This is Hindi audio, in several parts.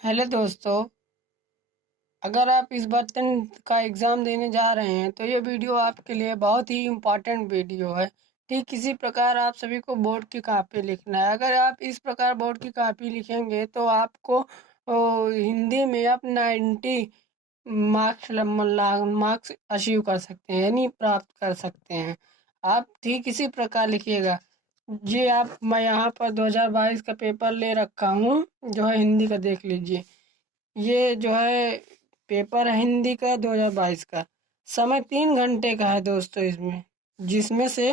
हेलो दोस्तों। अगर आप इस बार 10th का एग्ज़ाम देने जा रहे हैं तो ये वीडियो आपके लिए बहुत ही इम्पोर्टेंट वीडियो है। ठीक इसी प्रकार आप सभी को बोर्ड की कॉपी लिखना है। अगर आप इस प्रकार बोर्ड की कॉपी लिखेंगे तो आपको हिंदी में आप 90 मार्क्स मार्क्स अचीव कर सकते हैं, यानी प्राप्त कर सकते हैं। आप ठीक इसी प्रकार लिखिएगा। जी मैं यहाँ पर 2022 का पेपर ले रखा हूँ, जो है हिंदी का, देख लीजिए। ये जो है पेपर है हिंदी का 2022 का। समय 3 घंटे का है दोस्तों इसमें, जिसमें से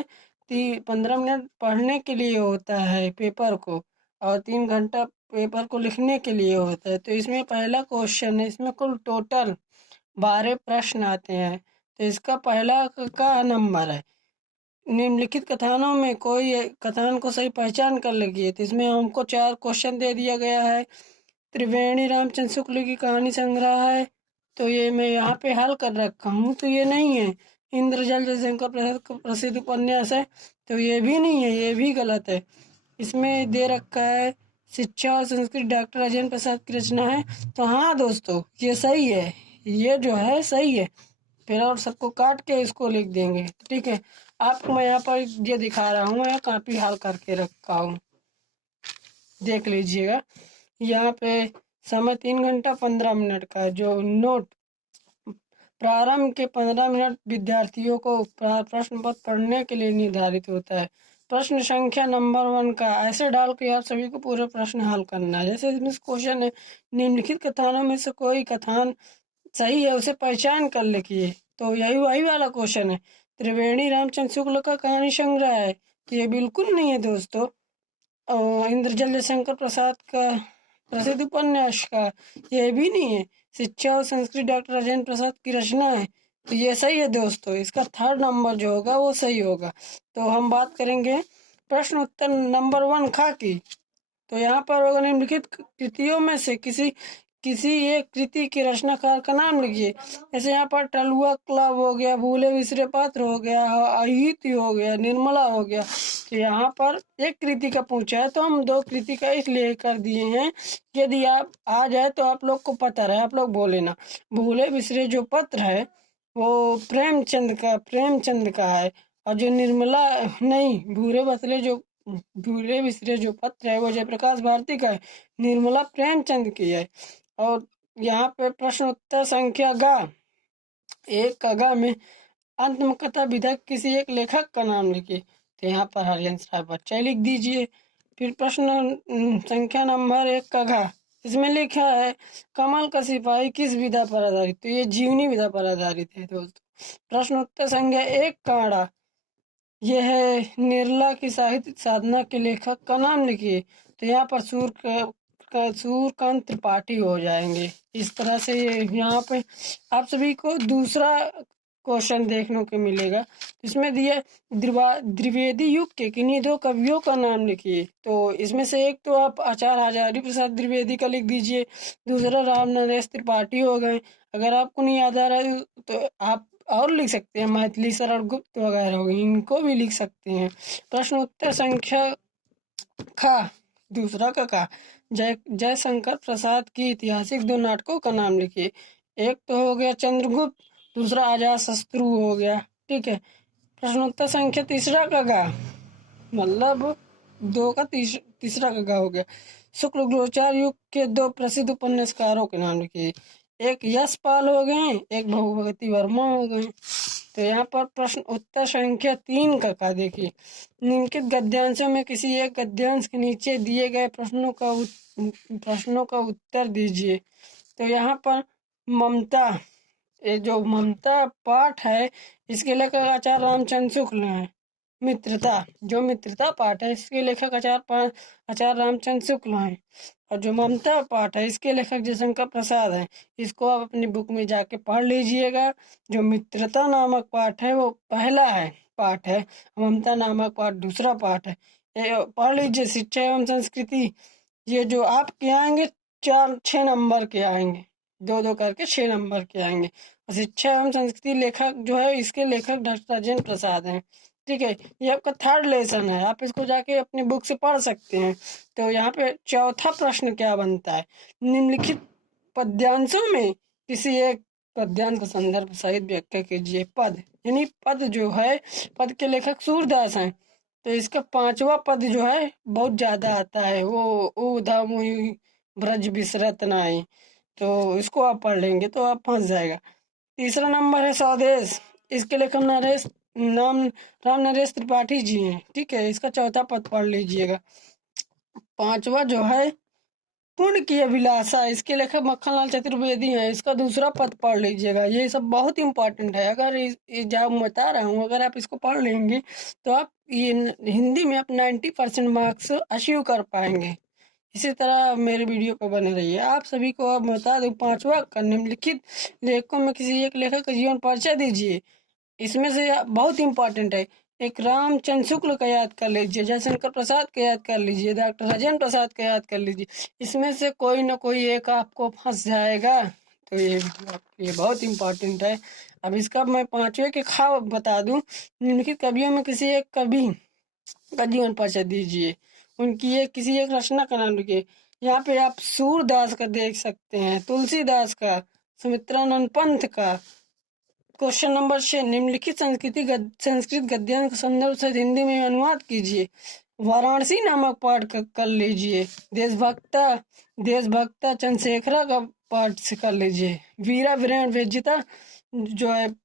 15 मिनट पढ़ने के लिए होता है पेपर को, और 3 घंटा पेपर को लिखने के लिए होता है। तो इसमें पहला क्वेश्चन है, इसमें कुल टोटल 12 प्रश्न आते हैं। तो इसका पहला का नंबर है, निम्नलिखित कथनों में कोई कथन को सही पहचान कर लगी। तो इसमें हमको 4 क्वेश्चन दे दिया गया है। त्रिवेणी रामचंद्र शुक्ल की कहानी संग्रह है, तो ये मैं यहाँ पे हल कर रखा हूँ, तो ये नहीं है। इंद्रजल जयशंकर प्रसाद का प्रसिद्ध उपन्यास है, तो ये भी नहीं है, ये भी गलत है। इसमें दे रखा है शिक्षा और संस्कृति डॉक्टर राजेंद्र प्रसाद की रचना है, तो हाँ दोस्तों ये सही है, ये जो है सही है। फिर और सबको काट के इसको लिख देंगे, ठीक है। आपको मैं यहाँ पर ये दिखा रहा हूँ, मैं काफी हल करके रखा हूँ, देख लीजिएगा। यहाँ पे समय 3 घंटा 15 मिनट का है। जो नोट, प्रारंभ के 15 मिनट विद्यार्थियों को प्रश्न पत्र पढ़ने के लिए निर्धारित होता है। प्रश्न संख्या नंबर 1 का ऐसे डाल के आप सभी को पूरा प्रश्न हल करना है। जैसे इसमें क्वेश्चन है, निम्नलिखित कथनों में से कोई कथन सही है, उसे पहचान कर लिखिए। तो यही वही वाला क्वेश्चन है। त्रिवेणी रामचंद्र शुक्ल का कहानी संग्रह है, तो ये बिल्कुल नहीं है दोस्तों। इंद्रजल जयशंकर प्रसाद का प्रसिद्ध उपन्यास का, ये भी नहीं है। शिक्षा और संस्कृति डॉक्टर राजेंद्र प्रसाद की रचना है, तो ये सही है दोस्तों। इसका 3rd नंबर जो होगा वो सही होगा। तो हम बात करेंगे प्रश्न उत्तर नंबर 1 खा की। तो यहाँ पर होगा, निम्नलिखित कृतियों में से किसी किसी एक कृति के रचनाकार का नाम लिखिए। जैसे यहाँ पर टलुआ क्लब हो गया, भूले बिसरे पात्र हो गया, अहिति हो गया, निर्मला हो गया। तो यहाँ पर एक कृति का पूछा है, तो हम 2 कृति का इसलिए कर दिए हैं। यदि आप आ जाए तो आप लोग को पता रहे, आप लोग बोले ना। भूले बिसरे जो पत्र है वो प्रेमचंद का है, और जो निर्मला, नहीं, भूले बिसरे जो पत्र है वो जयप्रकाश भारती का है, निर्मला प्रेमचंद की है। और यहाँ पे प्रश्न उत्तर संख्या गा, एक का गा में अंत में कथा विधक किसी एक लेखक का नाम लिखिए। तो यहाँ पर हरिवंश राय बच्चा लिख दीजिए। फिर प्रश्न संख्या नंबर 1 का घा, इसमें लिखा है कमल का सिपाही किस विधा पर आधारित, तो ये जीवनी विधा पर आधारित है दोस्तों। प्रश्न उत्तर संख्या 1 का आड़ा, यह है निर्ला की साहित्य साधना के लेखक का नाम लिखिए। तो यहाँ पर सूर्यकांत त्रिपाठी हो जाएंगे। इस तरह से यहाँ पे आप सभी को दूसरा क्वेश्चन देखने को मिलेगा। इसमें दिया द्विवेदी युग के किन्हीं 2 कवियों का नाम लिखिए। तो इसमें से एक तो आप आचार्य हजारी प्रसाद द्विवेदी का लिख दीजिए, दूसरा राम नरेश त्रिपाठी हो गए। अगर आपको नहीं याद आ रहा है तो आप और लिख सकते हैं, मैथिली शरण गुप्त वगैरह हो गए, इनको भी लिख सकते हैं। प्रश्न उत्तर संख्या खा, दूसरा का जयशंकर प्रसाद की ऐतिहासिक 2 नाटकों का नाम लिखिए। एक तो हो गया चंद्रगुप्त, दूसरा अजात शत्रु हो गया, ठीक है। प्रश्न उत्तर संख्या तीसरा का मतलब 2 का तीसरा का हो गया। शुक्ल गुरोचार्य युग के 2 प्रसिद्ध उपन्यासकारों के नाम लिखिए। एक यशपाल हो गए, एक भगवती वर्मा हो गए। तो यहाँ पर प्रश्न उत्तर संख्या 3 का देखिए, निम्नलिखित गद्यांशों में किसी एक गद्यांश के नीचे दिए गए प्रश्नों का उत्तर दीजिए। तो यहाँ पर ममता, ये जो ममता पाठ है, इसके लेखक आचार्य रामचंद्र शुक्ल हैं। मित्रता, जो मित्रता पाठ है इसके लेखक आचार्य रामचंद्र शुक्ल हैं। और जो ममता पाठ है इसके लेखक जयशंकर प्रसाद हैं। इसको आप अपनी बुक में जाके पढ़ लीजिएगा। जो मित्रता नामक पाठ है वो पहला है पाठ है, ममता नामक पाठ दूसरा पाठ है। ये पढ़ लीजिए। शिक्षा एवं संस्कृति, ये जो आपके आएंगे 4-6 नंबर के आएंगे, 2-2 करके 6 नंबर के आएंगे। और शिक्षा एवं संस्कृति लेखक जो है, इसके लेखक डॉक्टर राजेंद्र प्रसाद हैं। ठीक है, ये आपका थर्ड लेसन है, आप इसको जाके अपनी बुक से पढ़ सकते हैं। तो यहाँ पे चौथा प्रश्न क्या बनता है, निम्नलिखित पद्यांशों में किसी एक पद्यांश का संदर्भ सहित व्याख्या कीजिए। पद यानी पद जो है, पद के लेखक सूरदास हैं, तो इसका पांचवा पद जो है बहुत ज्यादा आता है, वो ऊधा मुहि ब्रज बिसरत नाई, तो इसको आप पढ़ लेंगे तो आप फंस जाएगा। तीसरा नंबर है स्वदेश, इसके लेखक नरेश नाम राम नरेश त्रिपाठी जी हैं, ठीक है, इसका चौथा पद पढ़ लीजिएगा। पांचवा जो है पुण्य की अभिलाषा, इसके लेखक मक्खनलाल चतुर्वेदी हैं, इसका दूसरा पद पढ़ लीजिएगा। ये सब बहुत इंपॉर्टेंट है, अगर जो मैं बता रहा हूँ अगर आप इसको पढ़ लेंगे तो आप ये हिंदी में आप 90% मार्क्स अचीव कर पाएंगे। इसी तरह मेरे वीडियो पर बने रहिए। आप सभी को अब बता दूं, पांचवा का निम्नलिखित लेखकों में किसी एक लेखक का जीवन परिचय दीजिए। इसमें से बहुत इंपॉर्टेंट है, एक रामचंद्र शुक्ल का याद कर लीजिए, जयशंकर प्रसाद का याद कर लीजिए, डॉक्टर राजेंद्र प्रसाद का याद कर लीजिए। इसमें से कोई ना कोई एक आपको फंस जाएगा, तो ये बहुत इंपॉर्टेंट है। अब इसका मैं पांचवे के खा बता दूं, निम्नलिखित कवियों में किसी एक कवि का जीवन परिचय दीजिए, उनकी एक किसी एक रचना का नाम लिखिए। यहाँ पे आप सूरदास का देख सकते हैं, तुलसीदास का, सुमित्रानंद पंत का। क्वेश्चन नंबर 6, निम्नलिखित संस्कृत गद्यांश का संदर्भ से हिंदी में अनुवाद कीजिए। वाराणसी नामक पाठ कर लीजिए। देशभक्ता चंद्रशेखरा का पाठ से कर लीजिए। वीरा वीरेण वेजिता जो है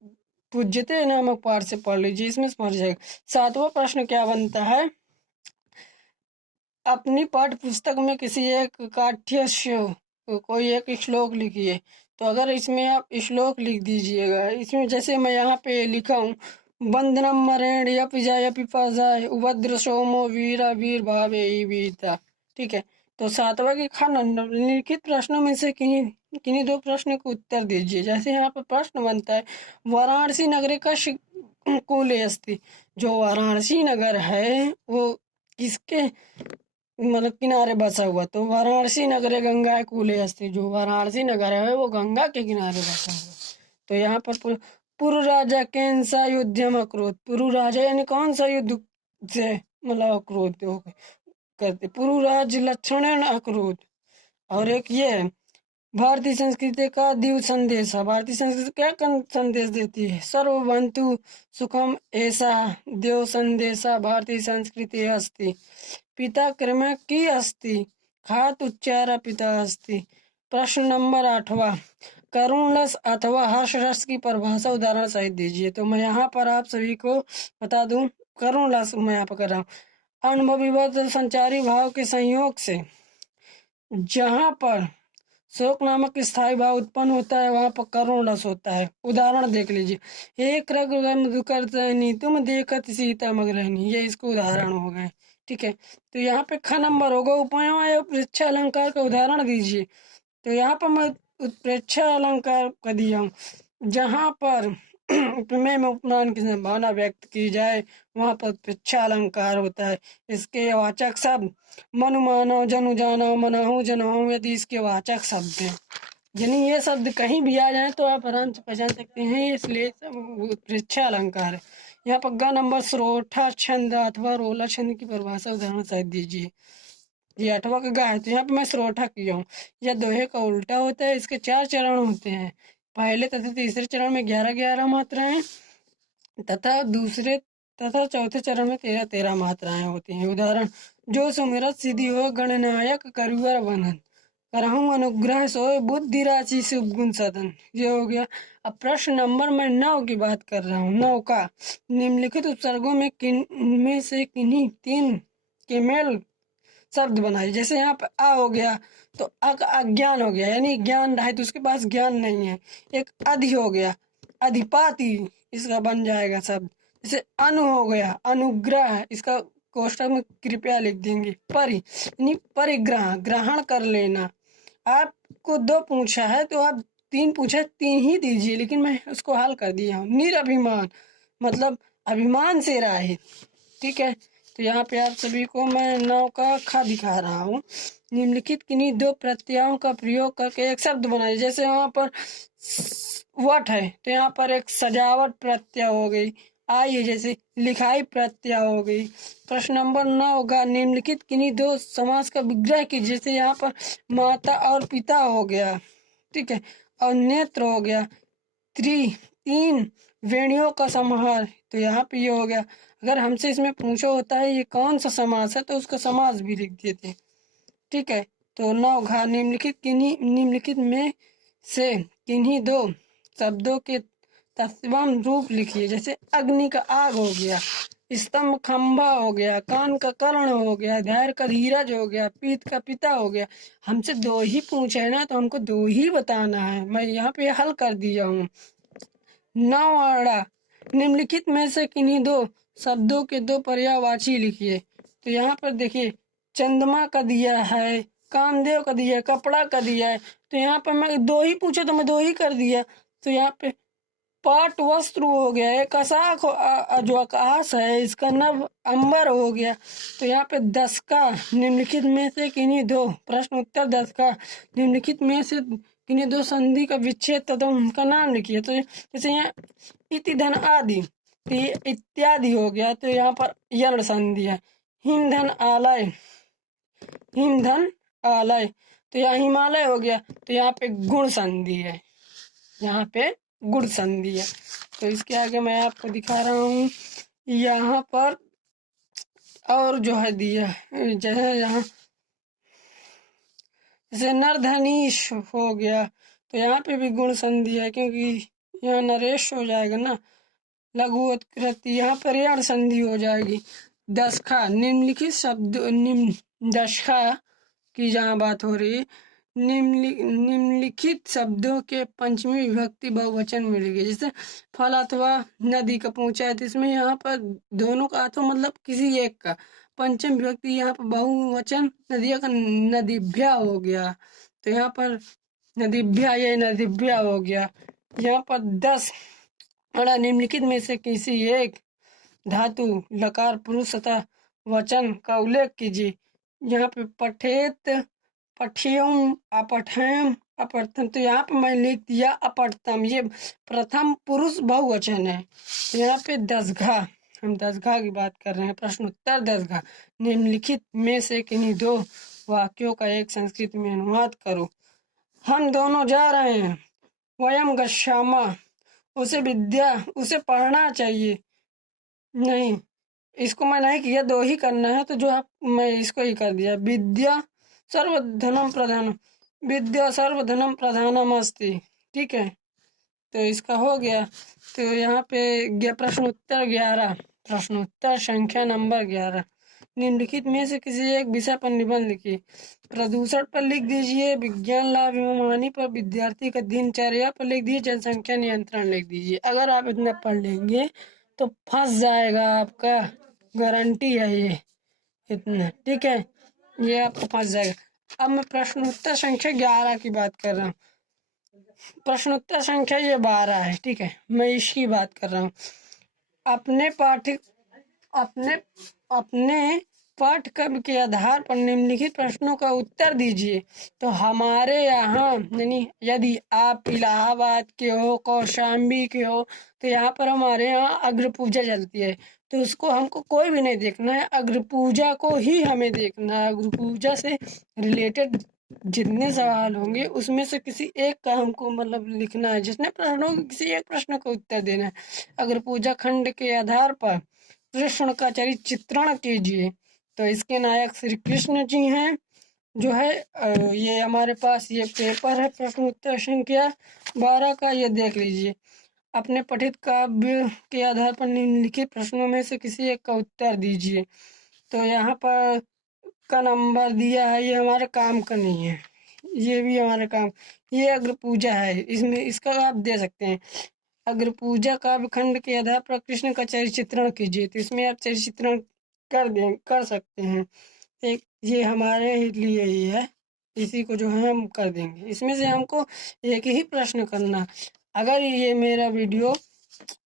पूज्यते नामक पाठ से पढ़ लीजिए, इसमें समझ जाएगा। सातवां प्रश्न क्या बनता है, अपनी पाठ्य पुस्तक में किसी एक काठ्य से कोई एक श्लोक लिखिए। तो अगर इसमें आप श्लोक लिख दीजिएगा, इसमें जैसे मैं यहाँ पे लिखा हूँ, वंदनम मरेण यपिजा पिपाजाय उभद्र सोमो वीरा वीर भावे वीरता, ठीक है। तो सातवां की खान निम्नलिखित प्रश्नों में से किन्हीं दो प्रश्न को उत्तर दीजिए। जैसे यहाँ पर प्रश्न बनता है, वाराणसी नगर का कूले अस्ति, जो वाराणसी नगर है वो किसके मतलब किनारे बसा हुआ, तो वाराणसी नगर गंगा कूले अस्ति, जो वाराणसी नगर है वो गंगा के किनारे बसा हुआ। तो यहाँ पर पुरु राजा कैन सा युद्धम अक्रोध, पुरु राजा यानी कौन सा युद्ध से मतलब अक्रोध करते, पुरु राज लक्षण अक्रोध। और एक ये है, भारतीय संस्कृति का दिव संदेश है, भारतीय संस्कृति क्या संदेश देती है, सर्वबंधु सुखम ऐसा देव संदेशा भारतीय संस्कृति अस्ति, पिता क्रम की अस्ति, खात उच्चारा पिता अस्ति। प्रश्न नंबर 8वां, करुण रस अथवा हर्ष रस की परिभाषा उदाहरण सहित दीजिए। तो मैं यहाँ पर आप सभी को बता दूं, करुण रस मैं यहाँ पर कर रहा हूँ, अनुभविबद्ध संचारी भाव के संयोग से जहाँ पर शोक नामक स्थायी भाव उत्पन्न होता है वहां पर करुण रस होता है। उदाहरण देख लीजिए, एक रग मधुकर तुम देखत सीता मगरहनी, ये इसको उदाहरण हो गए, ठीक है। तो यहाँ पे ख नंबर होगा, उपमा उत्प्रेक्षा अलंकार का उदाहरण दीजिए। तो यहाँ पर मैं उत्प्रेक्षा अलंकार का दिया हूँ, जहाँ पर उपमेय में उपमान की संभावना व्यक्त की जाए वहां पर उत्प्रेक्षा अलंकार होता है। इसके वाचक शब्द मनु मानव जनु जानो मनाहु जनहु यदि इसके वाचक शब्द हैं, यानी ये शब्द कहीं भी आ जाए तो आप आराम से पहचान सकते हैं, इसलिए सब उत्प्रेक्षा अलंकार है। यहाँ पर ग नंबर श्रोठा छंद अथवा रोला छंद की परिभाषा उदाहरण सहित दीजिए। ये 8वां का गा है, तो यहाँ पे मैं श्रोठा किया हूँ। यह दोहे का उल्टा होता है, इसके 4 चरण होते हैं। पहले तथा तीसरे चरण में 11-11 मात्राएं तथा दूसरे तथा चौथे चरण में 13-13 मात्राएं होती हैं। उदाहरण, जो सुमिरत सिद्धि हो गणनायक करुवर बनन, करहूं अनुग्रह सोए बुद्धि राशि शुभ गुण सदन, ये हो गया। अब प्रश्न नंबर मैं 9 की बात कर रहा हूँ। 9 का, निम्नलिखित उपसर्गों में से किन्हीं 3 के मेल शब्द बनाए। जैसे यहाँ पे आ हो गया तो अज्ञान हो गया, यानी ज्ञान है तो उसके पास ज्ञान नहीं है। एक अधि हो गया, अधिपाति इसका बन जाएगा शब्द। जैसे अनु हो गया, अनुग्रह, इसका कोष्टक में कृपया लिख देंगे। परि यानी परिग्रह, ग्रहण कर लेना। आपको 2 पूछा है तो आप 3 पूछे 3 ही दीजिए, लेकिन मैं उसको हल कर दिया हूँ। निरभिमान मतलब अभिमान से रहित, ठीक है। तो यहाँ पे आप सभी को मैं 9 का खा दिखा रहा हूँ। निम्नलिखित किन्हीं 2 प्रत्ययों का प्रयोग करके एक शब्द बनाइए। जैसे वहां पर वट है तो यहाँ पर एक सजावट प्रत्यय हो गई, आई है, जैसे लिखाई प्रत्यय हो गई। प्रश्न नंबर 9 होगा, निम्नलिखित किन्हीं दो समास का विग्रह की, जैसे यहाँ पर माता और पिता हो गया, ठीक है, और नेत्र हो गया, तीन वेणियों का समाहार, तो यहाँ पे ये हो गया। अगर हमसे इसमें पूछा होता है ये कौन सा समास है तो उसका समास भी लिख देते, ठीक है। तो 9 घा, निम्नलिखित में से किन्हीं दो शब्दों के तत्सम रूप लिखिए, जैसे अग्नि का आग हो गया, स्तंभ खंभा हो गया, कान का कर्ण हो गया, धैर्य का धीरज हो गया, पीत का पिता हो गया। हमसे दो ही पूछे है ना, तो हमको दो ही बताना है। मैं यहाँ पे हल कर दिया हूँ। 9 निम्नलिखित में से किन्हीं दो शब्दों के दो पर्यायवाची लिखिए, तो यहाँ पर देखिए चंद्रमा का दिया है, कामदेव का दिया है, कपड़ा का दिया है, तो यहाँ पर मैं दो ही पूछा तो मैं दो ही कर दिया। तो यहाँ पे पाट वस्त्र हो गया, एक अशाक जो आकाश है, इसका नभ अंबर हो गया। तो यहाँ पे 10 का निम्नलिखित में से किन्हीं दो, प्रश्न उत्तर 10 का निम्नलिखित में से किन्हीं दो संधि का विच्छेद तथा उनका नाम लिखिए। तो जैसे यहाँ इति धन आदि, तो ये इत्यादि हो गया, तो यहाँ पर यर्ण संधि है। हिमधन आलय, हिमधन आलय, तो यहाँ हिमालय हो गया, तो यहाँ पे गुण संधि है, यहाँ पे गुण संधि है। तो इसके आगे मैं आपको दिखा रहा हूँ, यहाँ पर और जो है दिया जैसे यहाँ जैसे नरधनीश हो गया, तो यहाँ पे भी गुण संधि है, क्योंकि यहाँ नरेश हो जाएगा ना, लघु उत्कृति, यहाँ पर यर्ण संधि हो जाएगी। 10 खा, निम्नलिखित शब्द दशखा की जहाँ बात हो रही है, निम्नलिखित शब्दों के पंचमी विभक्ति बहुवचन मिलेगी, जैसे फल अथवा नदी का पूछा है, तो इसमें यहाँ पर दोनों का अथवा मतलब किसी एक का, पंचम विभक्ति यहाँ पर बहुवचन नदिया का नदीभ्या हो गया, तो यहाँ पर नदीभ्या, ये नदीभ्या हो गया। यहाँ पर 10 निम्नलिखित में से किसी एक धातु लकार पुरुष तथा वचन का उल्लेख कीजिए। यहाँ पे पठेत, पठ्यम, अपठम, अपठम, तो यहाँ पे मैं लिख दिया अपठतम, ये प्रथम पुरुष बहुवचन है। तो यहाँ पे 10 घा, हम 10 घा की बात कर रहे हैं। प्रश्न उत्तर 10 घा, निम्नलिखित में से किन्हीं दो वाक्यों का एक संस्कृत में अनुवाद करो। हम दोनों जा रहे हैं, वयम गच्छामः, उसे पढ़ना चाहिए। नहीं, इसको मैं नहीं किया, दो ही करना है, तो जो आप मैं इसको ही कर दिया। सर्वधनम प्रधानम, विद्या सर्वधनम प्रधानम अस्ति, ठीक है, तो इसका हो गया। तो यहाँ पे प्रश्न उत्तर 11, प्रश्न उत्तर संख्या नंबर 11, निम्नलिखित में से किसी एक विषय पर निबंध लिखिए। प्रदूषण पर लिख दीजिए, विज्ञान लाभ एवं हानि पर विद्यार्थी का दिनचर्या पर लिख दीजिए, जनसंख्या नियंत्रण लिख दीजिए। अगर आप इतना पढ़ लेंगे तो फंस जाएगा आपका, गारंटी है ये इतना, ठीक है, ये आपको फंस जाएगा। अब मैं प्रश्न उत्तर संख्या 11 की बात कर रहा हूँ। प्रश्न उत्तर संख्या ये 12 है, ठीक है, मैं इसकी बात कर रहा हूँ। अपने पाठ्यक्रम के आधार पर निम्नलिखित प्रश्नों का उत्तर दीजिए। तो हमारे यहाँ यानी यदि आप इलाहाबाद के हो, कौशाम्बी के हो, तो यहाँ पर हमारे यहाँ अग्र पूजा चलती है, तो उसको हमको कोई भी नहीं देखना है, अग्र पूजा को ही हमें देखना है। अग्र पूजा से रिलेटेड जितने सवाल होंगे उसमें से किसी एक का हमको मतलब लिखना है, जितने प्रश्न होंगे किसी एक प्रश्न का उत्तर देना है। अग्र पूजा खंड के आधार पर कृष्ण का चरित्र चित्रण कीजिए। तो इसके नायक श्री कृष्ण जी हैं, जो है ये हमारे पास ये पेपर है प्रश्न उत्तर संख्या 12 का, ये देख लीजिए। अपने पठित काव्य के आधार पर निम्नलिखित प्रश्नों में से किसी एक का उत्तर दीजिए। तो यहाँ पर का नंबर दिया है, ये हमारे काम का नहीं है, ये भी हमारे काम, ये अग्र पूजा है, इसमें इसका आप दे सकते हैं। अग्र पूजा काव्य खंड के आधार पर कृष्ण का चरित्र चित्रण कीजिए, तो इसमें आप चरित्र चित्रण कर सकते हैं। एक ये हमारे लिए ही है, इसी को जो है हम कर देंगे। इसमें से हमको एक ही प्रश्न करना। अगर ये मेरा वीडियो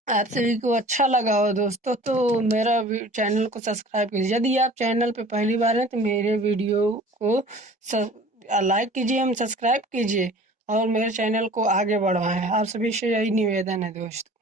आप सभी को अच्छा लगा हो दोस्तों, तो मेरा चैनल को सब्सक्राइब कीजिए। यदि आप चैनल पे पहली बार हैं तो मेरे वीडियो को लाइक कीजिए, हम सब्सक्राइब कीजिए और मेरे चैनल को आगे बढ़वाएं। आप सभी से यही निवेदन है दोस्तों।